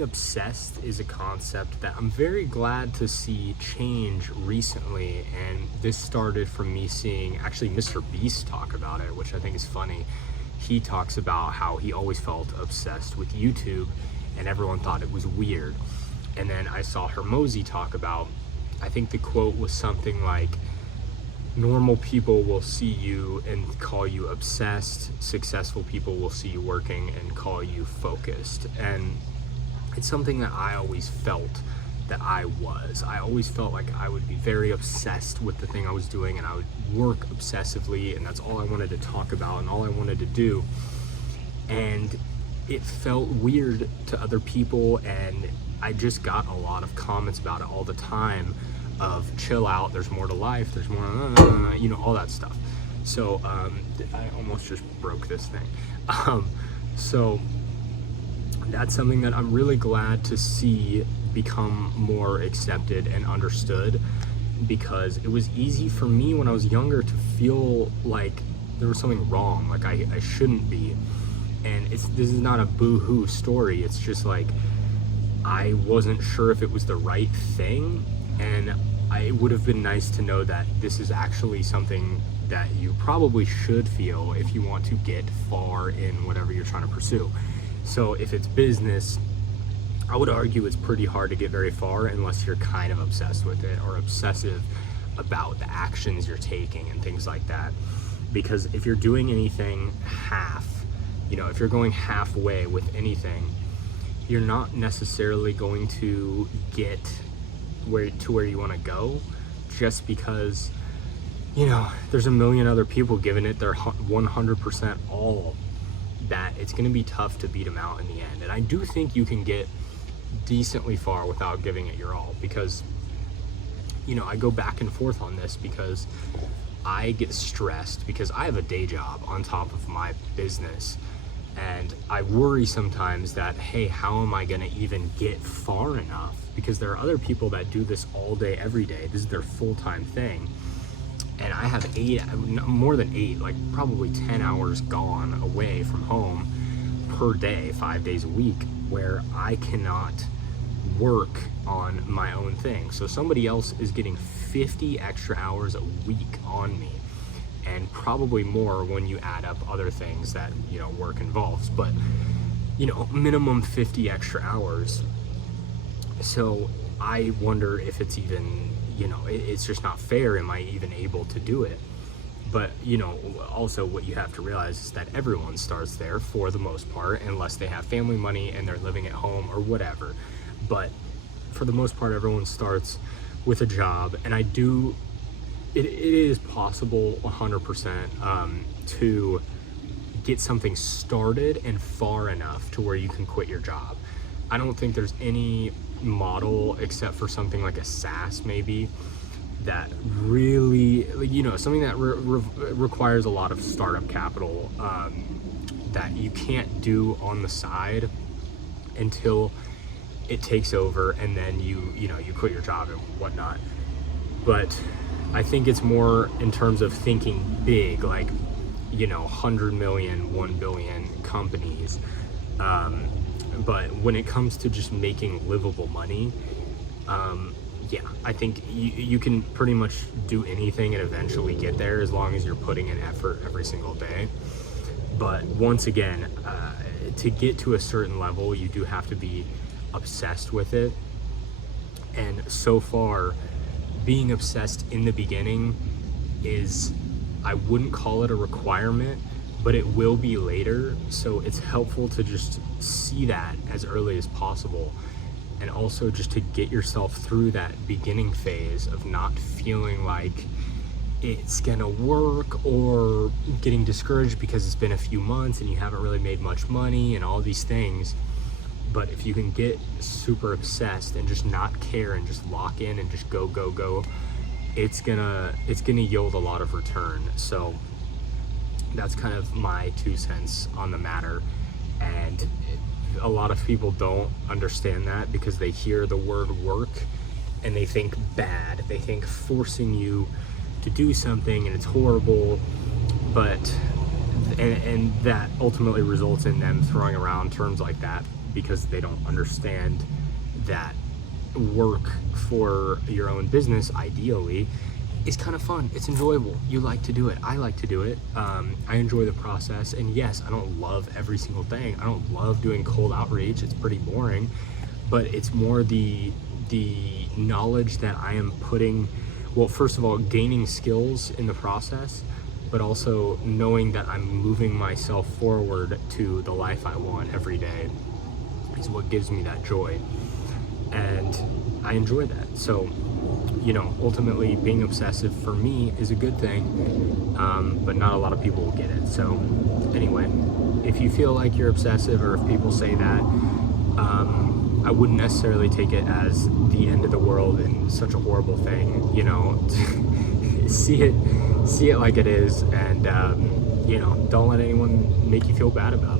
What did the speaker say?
being obsessed is a concept that I'm very glad to see change recently, and this started from me seeing actually Mr. Beast talk about it, which I think is funny. He talks about how he always felt obsessed with YouTube and everyone thought it was weird. And then I saw Hormozi talk about, I think the quote was something like, normal people will see you and call you obsessed, successful people will see you working and call you focused. And it's something that I always felt that I was. I always felt like I would be very obsessed with the thing I was doing, and I would work obsessively, and that's all I wanted to talk about and all I wanted to do. And it felt weird to other people, and I just got a lot of comments about it all the time of chill out, there's more to life, there's more, all that stuff. So I almost just broke this thing. So that's something that I'm really glad to see become more accepted and understood, because it was easy for me when I was younger to feel like there was something wrong, like I shouldn't be. And this is not a boo-hoo story, it's just like I wasn't sure if it was the right thing, and it would have been nice to know that this is actually something that you probably should feel if you want to get far in whatever you're trying to pursue. So if it's business, I would argue it's pretty hard to get very far unless you're kind of obsessed with it or obsessive about the actions you're taking and things like that. Because if you're doing anything half, if you're going halfway with anything, you're not necessarily going to get where you want to go, just because there's a million other people giving it their 100% all, that it's going to be tough to beat them out in the end. And I do think you can get decently far without giving it your all, because I go back and forth on this, because I get stressed because I have a day job on top of my business, and I worry sometimes that, hey, how am I going to even get far enough? Because there are other people that do this all day, every day. This is their full-time thing. And I have more than 8, like probably 10 hours gone away from home per day, 5 days a week, where I cannot work on my own thing. So somebody else is getting 50 extra hours a week on me, and probably more when you add up other things that work involves, but minimum 50 extra hours. So I wonder if it's even, it's just not fair. Am I even able to do it? But also what you have to realize is that everyone starts there for the most part, unless they have family money and they're living at home or whatever. But for the most part, everyone starts with a job, and it is possible 100% to get something started and far enough to where you can quit your job. I don't think there's any model except for something like a SaaS maybe that really, something that requires a lot of startup capital that you can't do on the side until it takes over, and then you quit your job and whatnot. But I think it's more in terms of thinking big, like 100 million, 1 billion companies. But when it comes to just making livable money, I think you can pretty much do anything and eventually get there, as long as you're putting in effort every single day. But once again, to get to a certain level, you do have to be obsessed with it. And so far, being obsessed in the beginning I wouldn't call it a requirement, but it will be later. So it's helpful to just see that as early as possible, and also just to get yourself through that beginning phase of not feeling like it's gonna work, or getting discouraged because it's been a few months and you haven't really made much money and all these things. But if you can get super obsessed and just not care and just lock in and just go, it's gonna yield a lot of return. So that's kind of my 2 cents on the matter. And a lot of people don't understand that, because they hear the word work and they think bad. They think forcing you to do something and it's horrible, and that ultimately results in them throwing around terms like that because they don't understand that work for your own business, ideally, is kind of fun. It's enjoyable. You like to do it. I like to do it. I enjoy the process. And yes, I don't love every single thing. I don't love doing cold outreach. It's pretty boring. But it's more the knowledge that I am putting, well, first of all, gaining skills in the process, but also knowing that I'm moving myself forward to the life I want every day is what gives me that joy. And I enjoy that. So, you know, ultimately being obsessive for me is a good thing, but not a lot of people will get it. So anyway, if you feel like you're obsessive, or if people say that, I wouldn't necessarily take it as the end of the world and such a horrible thing, you know. see it like it is, and you know, don't let anyone make you feel bad about it.